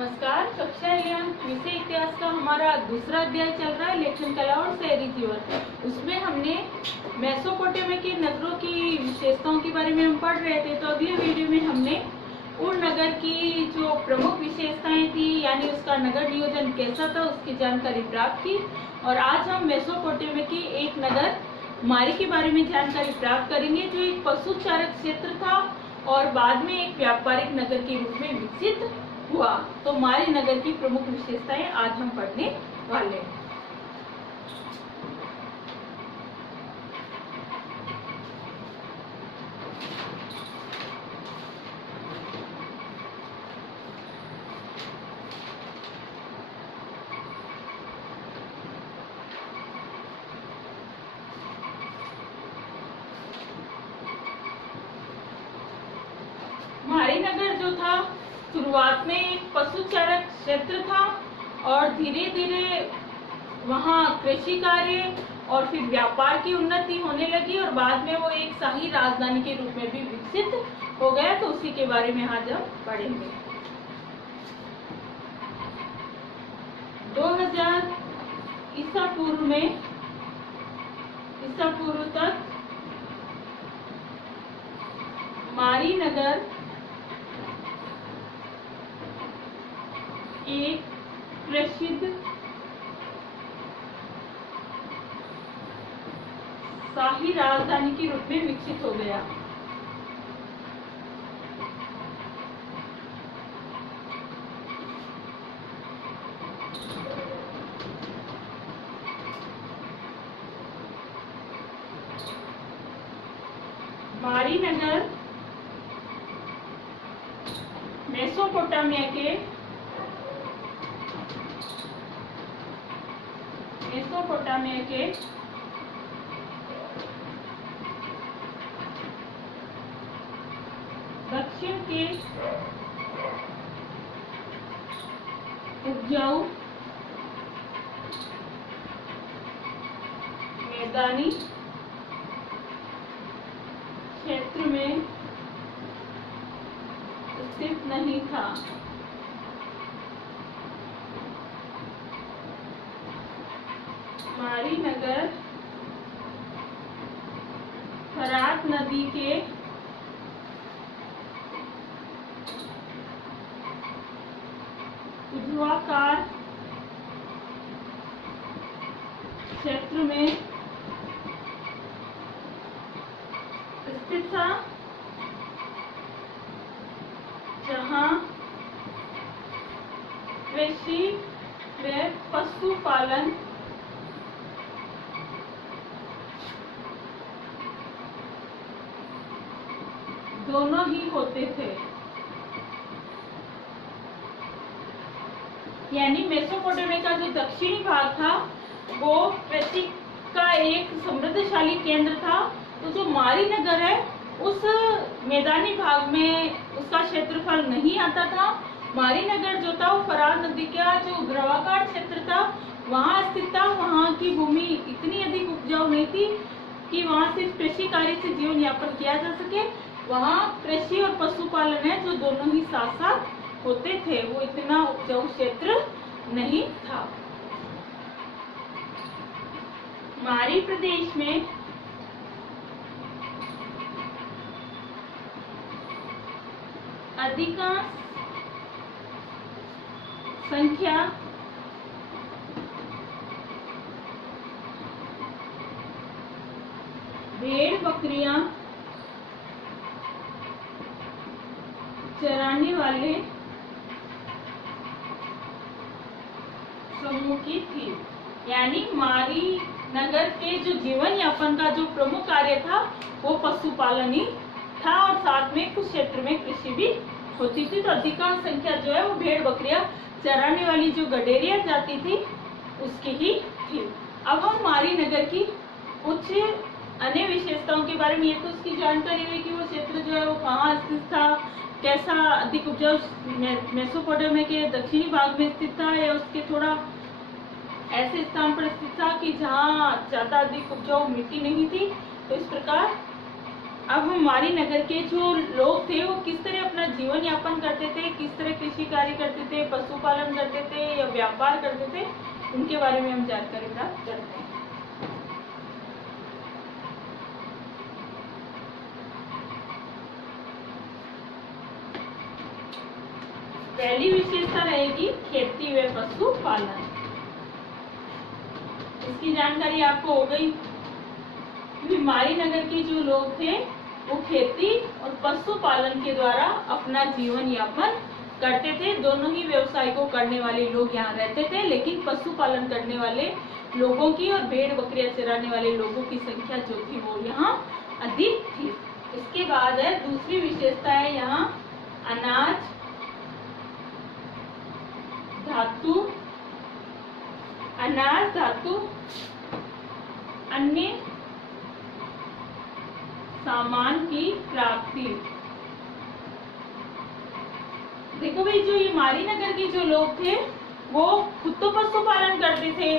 नमस्कार। कक्षा 11 विषय इतिहास का हमारा दूसरा अध्याय चल रहा है, लेखन कला और शहरी जीवन। उसमें हमने मेसोपोटामिया के नगरों की विशेषताओं के बारे में हम पढ़ रहे थे। तो अगले वीडियो में हमने उर नगर की जो प्रमुख विशेषताएं थी, यानी उसका नगर नियोजन कैसा था, उसकी जानकारी प्राप्त की। और आज हम मेसोपोटामिया की एक नगर मारी के बारे में जानकारी प्राप्त करेंगे, जो एक पशुचारक क्षेत्र था और बाद में एक व्यापारिक नगर के रूप में विकसित हुआ। तो मारी नगर की प्रमुख विशेषताएं आज हम पढ़ने वाले हैं। मारी नगर जो था, शुरुआत में एक पशुचारक क्षेत्र था और धीरे धीरे वहाँ कृषि कार्य और फिर व्यापार की उन्नति होने लगी और बाद में वो एक शाही राजधानी के रूप में भी विकसित हो गया। तो उसी के बारे में आज हम पढ़ेंगे। 2000 ईसा पूर्व तक मारी नगर एक प्रसिद्ध शाही राजधानी के रूप में विकसित हो गया। मारी नगर मेसोपोटामिया के दक्षिण के उपजाऊ मैदानी क्षेत्र में स्थित नहीं था। मारी नगर फरात नदी के ऊर्ध्वाकार क्षेत्र में स्थित था, जहां कृषि व पशुपालन दोनों ही होते थे। यानी मेसोपोटामिया का जो दक्षिणी भाग था वो कृषि का एक समृद्धशाली केंद्र था। तो जो मारी नगर है, उस मैदानी भाग में उसका क्षेत्रफल नहीं आता था। मारी नगर जो था वो फरात नदी का जो ऊर्ध्वाकार क्षेत्र था वहां स्थित था। वहां की भूमि इतनी अधिक उपजाऊ नहीं थी कि वहां सिर्फ कृषि कार्य से जीवन यापन किया जा सके। वहां कृषि और पशुपालन है जो दोनों ही साथ साथ होते थे। वो इतना उपजाऊ क्षेत्र नहीं था। मारी प्रदेश में अधिकांश संख्या भेड़ बकरियां चराने वाले समूह की थी। यानी मारी नगर के जो जीवन यापन का जो प्रमुख कार्य था वो पशुपालन ही था और साथ में कुछ क्षेत्र में कृषि भी होती थी। तो अधिकांश संख्या जो है वो भेड़ बकरियां चराने वाली जो गडेरिया जाती थी उसकी ही थी। अब हम मारी नगर की कुछ अन्य विशेषताओं के बारे में, ये तो उसकी जानकारी हुई कि वो क्षेत्र जो है वो कहाँ स्थित था, कैसा अधिक उपजाऊ मेसोपोटामिया के दक्षिणी भाग में स्थित था या उसके थोड़ा ऐसे स्थान पर स्थित था कि जहाँ ज्यादा अधिक उपजाऊ मिट्टी नहीं थी। तो इस प्रकार अब हमारी नगर के जो लोग थे वो किस तरह अपना जीवन यापन करते थे, किस तरह कृषि कार्य करते थे, पशुपालन करते थे या व्यापार करते थे, उनके बारे में हम जानकारी प्राप्त करते हैं। पहली विशेषता रहेगी खेती व पशुपालन। इसकी जानकारी आपको हो गई। हमारी नगर के जो लोग थे वो खेती और पशुपालन के द्वारा अपना जीवन यापन करते थे। दोनों ही व्यवसाय को करने वाले लोग यहाँ रहते थे, लेकिन पशुपालन करने वाले लोगों की और भेड़ बकरियां चराने वाले लोगों की संख्या जो थी वो यहाँ अधिक थी। इसके बाद है दूसरी विशेषता है यहाँ अनाज, धातु, अन्य सामान की प्राप्ति। देखो भाई, जो ये हमारी नगर के जो लोग थे वो खुद तो पशुपालन करते थे,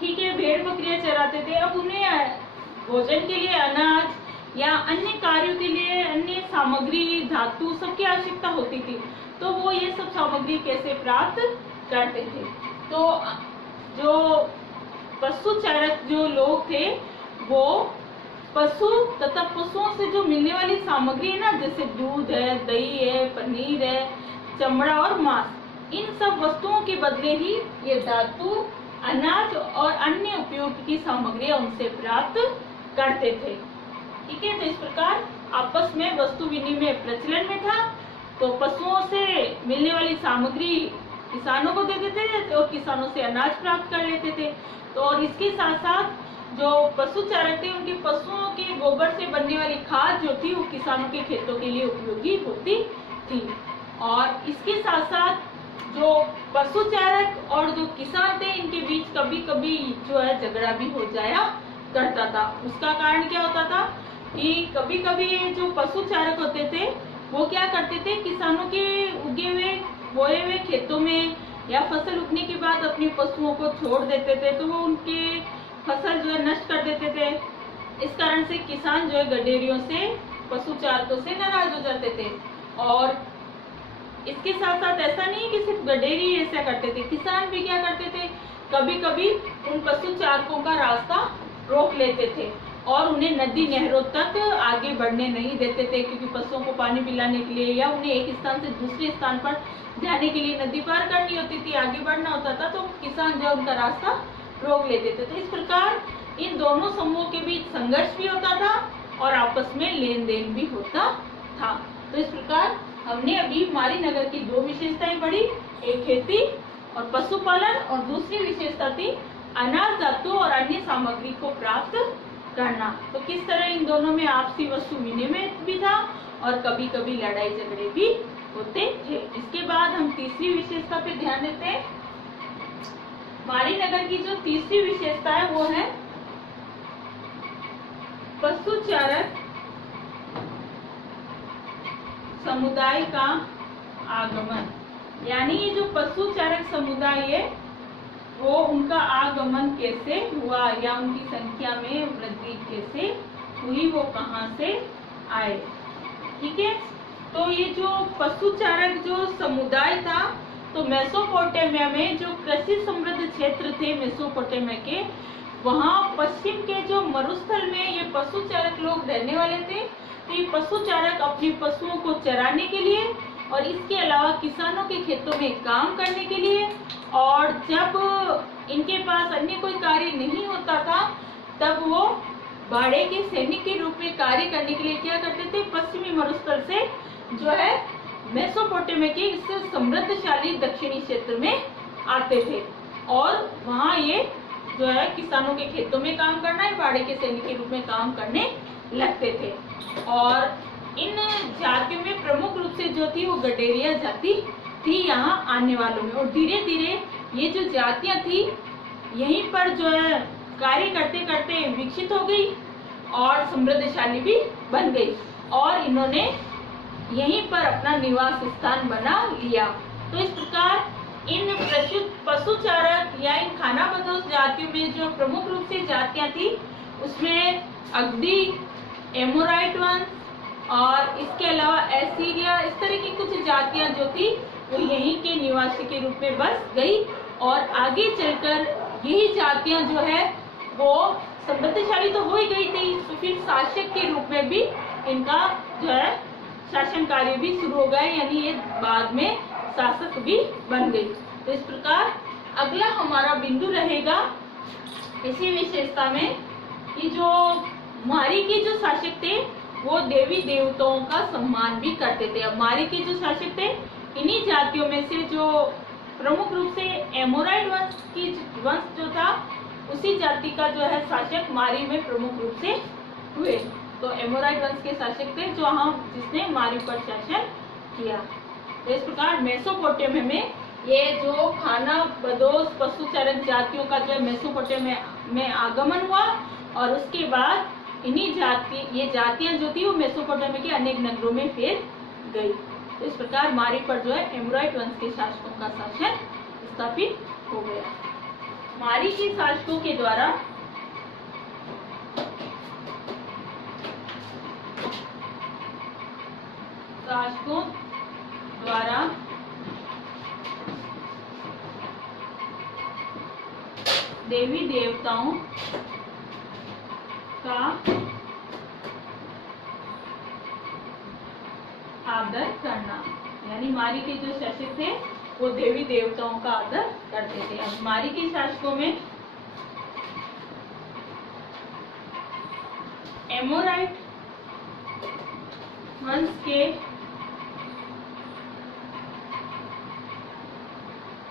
ठीक है, भेड़ बकरियां चराते थे। अब उन्हें भोजन के लिए अनाज या अन्य कार्यों के लिए अन्य सामग्री, धातु सबकी आवश्यकता होती थी। तो वो ये सब सामग्री कैसे प्राप्त करते थे? तो जो पशुचारक जो लोग थे वो पशु तथा पशुओं से जो मिलने वाली सामग्री है ना, जैसे दूध है, दही है, पनीर है, चमड़ा और मांस, इन सब वस्तुओं के बदले ही ये धातु, अनाज और अन्य उपयोग की सामग्री उनसे प्राप्त करते थे। ठीक है, तो इस प्रकार आपस में वस्तु विनिमय प्रचलन में था। तो पशुओं से मिलने वाली सामग्री किसानों को दे देते थे और किसानों से अनाज प्राप्त कर लेते थे। तो और इसके साथ साथ जो पशुचारक थे उनके पशुओं के गोबर से बनने वाली खाद जो थी वो किसानों के खेतों के लिए उपयोगी होती थी। और इसके साथ साथ जो पशुचारक और जो किसान थे इनके बीच कभी कभी जो है झगड़ा भी हो जाया करता था। उसका कारण क्या होता था कि कभी कभी जो पशुचारक होते थे वो क्या करते थे, किसानों के उगे हुए बोए हुए खेतों में या फसल उगने के बाद अपने पशुओं को छोड़ देते थे, तो वो उनके फसल जो है नष्ट कर देते थे। इस कारण से किसान जो है गडेरियों से, पशुचारकों से नाराज हो जाते थे। और इसके साथ साथ ऐसा नहीं है कि सिर्फ गडेरी ऐसा करते थे, किसान भी क्या करते थे, कभी कभी उन पशुचारकों का रास्ता रोक लेते थे और उन्हें नदी नहरों तक आगे बढ़ने नहीं देते थे, क्योंकि पशुओं को पानी पिलाने के लिए या उन्हें एक स्थान से दूसरे स्थान पर जाने के लिए नदी पार करनी होती थी, आगे बढ़ना होता था, तो किसान जो उनका रास्ता रोक लेते थे। तो इस प्रकार इन दोनों समूहों के बीच संघर्ष भी होता था और आपस में लेन देन भी होता था। तो इस प्रकार हमने अभी हमारी नगर की दो विशेषताएं पढ़ी, एक खेती और पशुपालन और दूसरी विशेषता थी अनाज, धातु और अन्य सामग्री को प्राप्त करना। तो किस तरह इन दोनों में आपसी वस्तु विनिमय भी था और कभी कभी लड़ाई झगड़े भी होते थे। इसके बाद हम तीसरी विशेषता पे ध्यान देते हैं। हमारी नगर की जो तीसरी विशेषता है वो है पशुचारक समुदाय का आगमन। यानी ये जो पशुचारक समुदाय है वो उनका आगमन कैसे हुआ या उनकी संख्या में वृद्धि कैसे हुई, वो कहाँ से आए। ठीक है, तो ये जो पशुचारक जो समुदाय था, तो मेसोपोटामिया में जो कृषि समृद्ध क्षेत्र थे मेसोपोटामिया के, वहाँ पश्चिम के जो मरुस्थल में ये पशुचारक लोग रहने वाले थे। तो ये पशुचारक अपने पशुओं को चराने के लिए और इसके अलावा किसानों के खेतों में काम करने के लिए, और जब इनके पास अन्य कोई कार्य नहीं होता था तब वो भाड़े के सैनिक के रूप में कार्य करने के लिए क्या करते थे, पश्चिमी मरुस्थल से जो है मेसोपोटामिया के इस समृद्धशाली दक्षिणी क्षेत्र में आते थे और वहाँ ये जो है किसानों के खेतों में काम करना है, भाड़े के सैनिक के रूप में काम करने लगते थे। और इन जातियों में प्रमुख रूप से जो थी वो गडेरिया जाति थी यहाँ आने वालों में। और धीरे धीरे ये जो जातियां थी यहीं पर जो है कार्य करते करते विकसित हो गई और समृद्धशाली भी बन गई और इन्होंने यहीं पर अपना निवास स्थान बना लिया। तो इस प्रकार इन पशुचारक या इन खानाबदोश जातियों में जो प्रमुख रूप से जातियां थी उसमें अगदी, एमोराइट वंश, और इसके अलावा एसीरिया, इस तरह की कुछ जातियां जो थी वो यहीं के निवासी के रूप में बस गई। और आगे चलकर यही जातियां जो है वो समृद्धशाली तो हो ही गई थी, तो फिर शासक के रूप में भी इनका जो है शासन कार्य भी शुरू हो गया, यानी ये बाद में शासक भी बन गई। तो इस प्रकार अगला हमारा बिंदु रहेगा इसी विशेषता में कि जो मारी के जो शासक थे वो देवी देवताओं का सम्मान भी करते थे। अब मारी के जो शासक थे, इन्हीं जातियों में से जो प्रमुख रूप से एमोराइड वंश जो था, उसी जाति का जो है शासक मारी में प्रमुख रूप से हुए। तो एमोराइड वंश के शासक थे जिसने मारी पर शासन किया। तो इस प्रकार मेसोपोटामिया में ये जो खाना बदोश पशुचारक जातियों का जो है मेसोपोटामिया में आगमन हुआ, और उसके बाद ये जातियां जो थी वो मेसोपोटामिया के अनेक नगरों में फैल गई। तो इस प्रकार मारी पर जो है एमोराइड वंश के शासकों का शासन स्थापित हो गया। मारी के शासकों के द्वारा देवी देवताओं का आदर करना, यानी मारी के जो शासक थे वो देवी देवताओं का आदर करते थे। अब मारी के शासकों में एमोराइट वंश के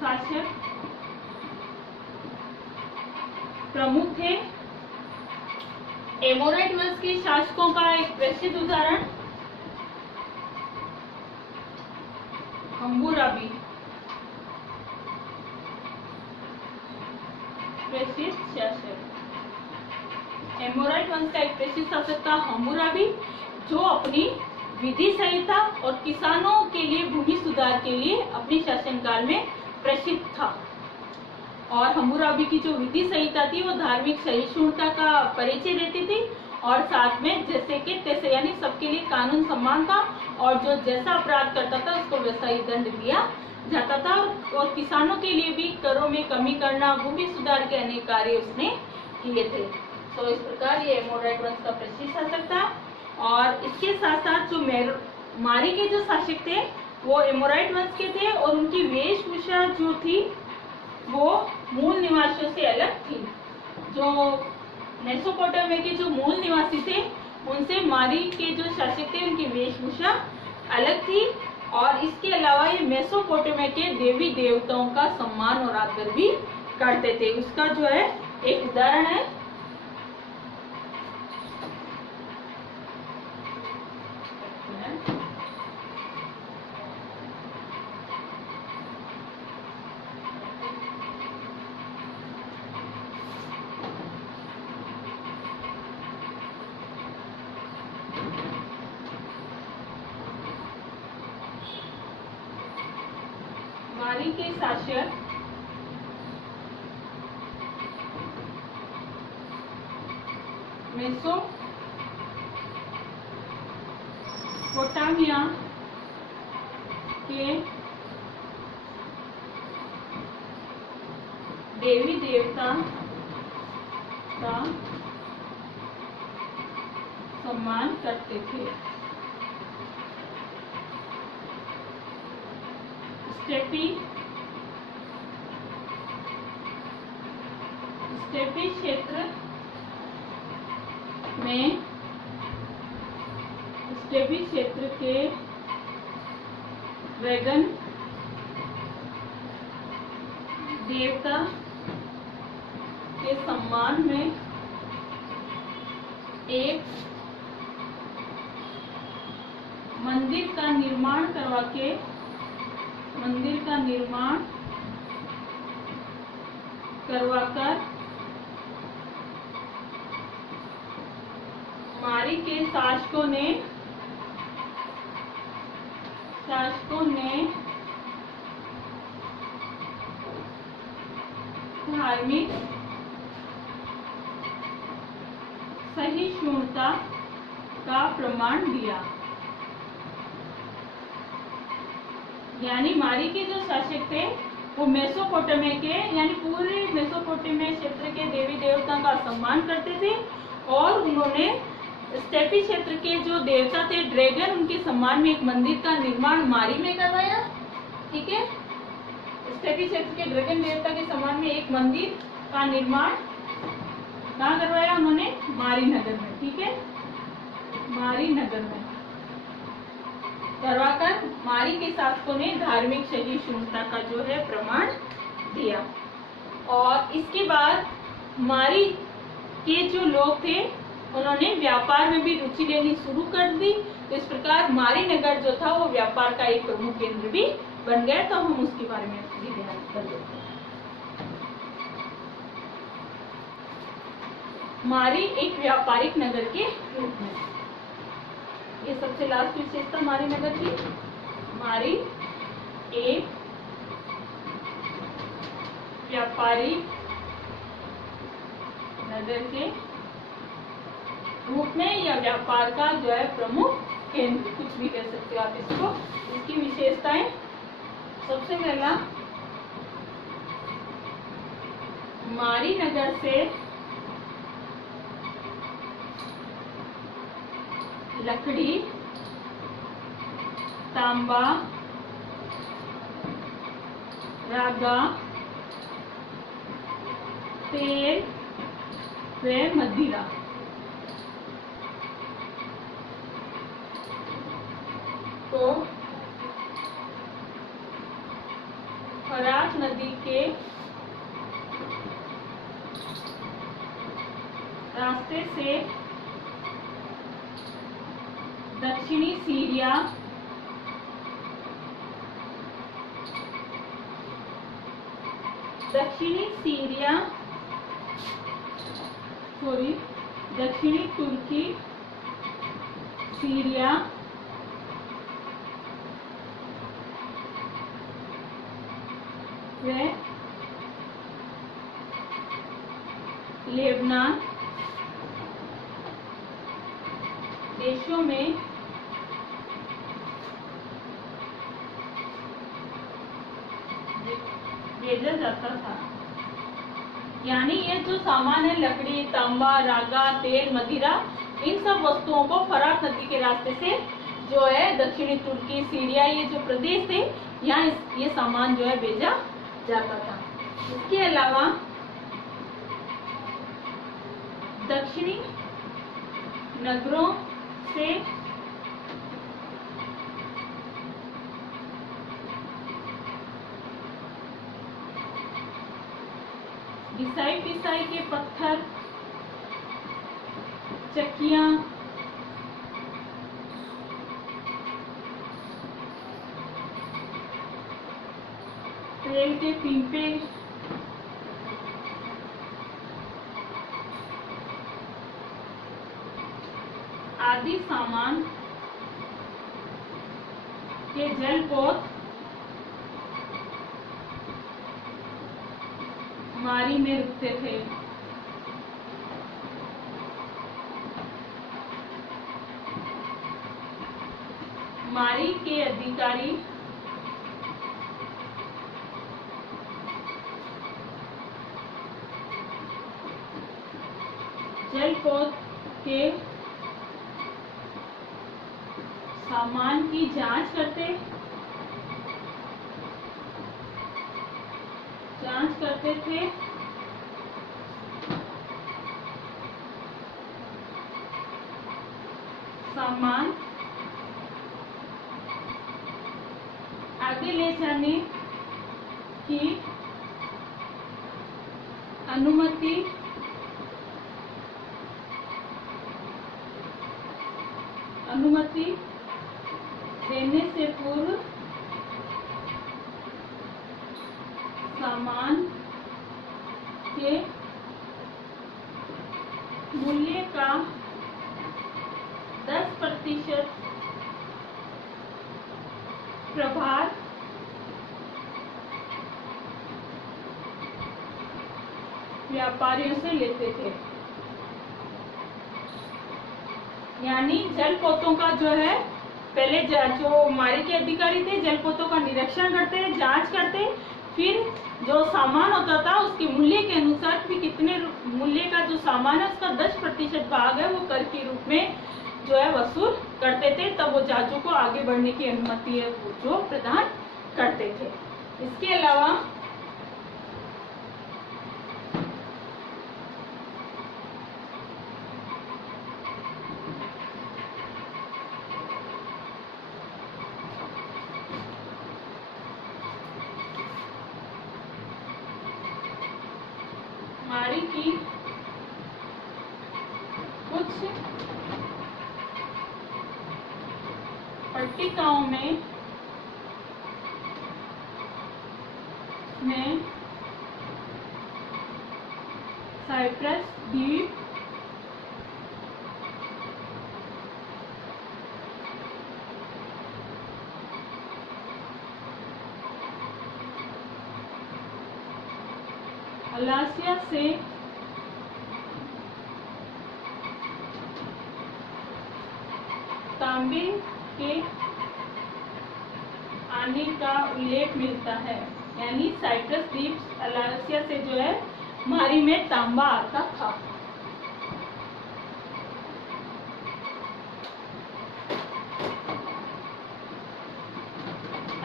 शासक प्रमुख थे। एमोराइट वंश के शासकों का एक प्रसिद्ध उदाहरण हम्मुराबी, प्रसिद्ध शासक। एमोराइट वंश का एक प्रसिद्ध शासक था हम्मुराबी, जो अपनी विधि संहिता और किसानों के लिए भूमि सुधार के लिए अपने शासनकाल में प्रसिद्ध था। और हम्मुराबी की जो विधि संहिता थी वो धार्मिक सहिष्णुता का परिचय देती थी, और साथ में जैसे कि तैसे, यानी सबके लिए कानून समान था, और जो जैसा अपराध करता था उसको वैसा ही दंड दिया जाता था। और किसानों के लिए भी करों में कमी करना, भूमि सुधार के अनेक कार्य उसने किए थे। तो इस प्रकार ये एमोराइट वंश का प्रसिद्ध शासक था। और इसके साथ साथ जो मारी के जो शासक थे वो एमोराइट वंश के थे, और उनकी वेशभूषा जो थी वो मूल निवासियों से अलग थी। जो मेसोपोटामिया के जो मूल निवासी थे उनसे मारी के जो शासक थे उनकी वेशभूषा अलग थी। और इसके अलावा ये मेसोपोटामिया के देवी देवताओं का सम्मान और आदर भी करते थे। उसका जो है एक उदाहरण है मारी के शासक मेसोपोटामिया के देवी देवता का सम्मान करते थे। स्टेपी क्षेत्र में स्टेपी क्षेत्र के ड्रैगन देवता के सम्मान में एक मंदिर का निर्माण करवाकर मारी के शासकों ने धार्मिक सहिष्णुता का प्रमाण दिया। यानी मारी के जो शासक थे वो मेसोपोटामिया के यानी पूरे मेसोपोटामिया क्षेत्र के देवी देवता का सम्मान करते थे और उन्होंने स्टेपी क्षेत्र के जो देवता थे ड्रैगन, उनके सम्मान में एक मंदिर का निर्माण मारी में करवाया। ठीक है, स्टेपी क्षेत्र के ड्रैगन देवता के सम्मान में एक मंदिर का निर्माण कहाँ करवाया उन्होंने? मारी नगर में। ठीक है, मारी नगर में करवाकर मारी के शासकों ने धार्मिक सहिष्णुता का जो है प्रमाण दिया। और इसके बाद मारी के जो लोग थे उन्होंने व्यापार में भी रुचि लेनी शुरू कर दी। तो इस प्रकार मारी नगर जो था वो व्यापार का एक प्रमुख केंद्र भी बन गया। तो हम उसके बारे में भी ध्यान कर देते हैं। मारी एक व्यापारिक नगर के रूप में, ये सबसे लास्ट विशेषता मारी नगर की। मारी एक व्यापारिक नगर के रूप में या व्यापार का जो है प्रमुख केंद्र, कुछ भी कह सकते हो आप इसको। इसकी विशेषताएं, सबसे पहला मारी नगर से लकड़ी, तांबा, रागा, तेल व मदिरा को फरात नदी के रास्ते से दक्षिणी सीरिया दक्षिणी तुर्की, सीरिया, व लेबनान देशों में भेजा जाता था। यानी ये जो सामान है लकड़ी, तांबा, रागा, तेल, मदिरा, इन सब वस्तुओं को फरात नदी के रास्ते से जो है दक्षिणी तुर्की, सीरिया, ये जो प्रदेश थे यहाँ ये सामान जो है भेजा जाता था। इसके अलावा दक्षिणी नगरों से घिसाई के पत्थर, चक्कियां, तेल के पीपे, आदि सामान के जलपोत मारी में रुकते थे। मारी के अधिकारी जलपोत के सामान की जांच करते थे। सामान आगे ले जाने की अनुमति देने से पूर्व सामान के मूल्य का 10% प्रभार व्यापारियों से लेते थे। यानी जलपोतों का जो है पहले जो मारी के अधिकारी थे जलपोतों का निरीक्षण करते, जांच करते, फिर जो सामान होता था उसके मूल्य के अनुसार भी कितने मूल्य का जो सामान है उसका 10% भाग है वो कर के रूप में जो है वसूल करते थे। तब वो जांचों को आगे बढ़ने की अनुमति है वो जो प्रदान करते थे। इसके अलावा मारी की कुछ पट्टिकाओं में साइप्रस द्वीप, अलास्का से तांबे के आने का उल्लेख मिलता है। यानी साइप्रस द्वीप अलास्का से जो है मारी में तांबा आता था।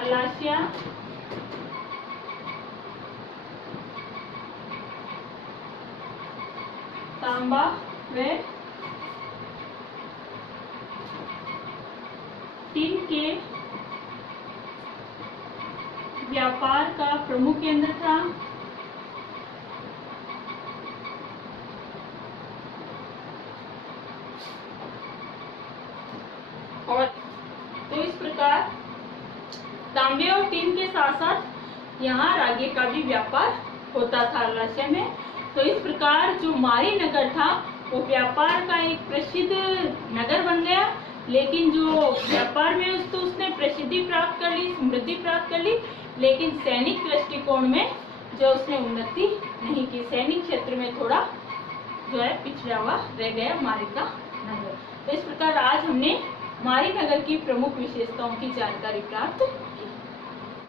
अलास्का तांबा व टिन के व्यापार का प्रमुख केंद्र था। और तो इस प्रकार तांबे और टिन के साथ साथ यहाँ रागे का भी व्यापार होता था अलास्का में। तो इस प्रकार जो मारी नगर था वो व्यापार का एक प्रसिद्ध नगर बन गया। लेकिन जो व्यापार में उसने प्रसिद्धि प्राप्त कर ली, समृद्धि प्राप्त कर ली, लेकिन सैनिक दृष्टिकोण में जो उसने उन्नति नहीं की। सैनिक क्षेत्र में थोड़ा जो है पिछड़ा हुआ रह गया मारी का नगर। तो इस प्रकार आज हमने मारी नगर की प्रमुख विशेषताओं की जानकारी प्राप्त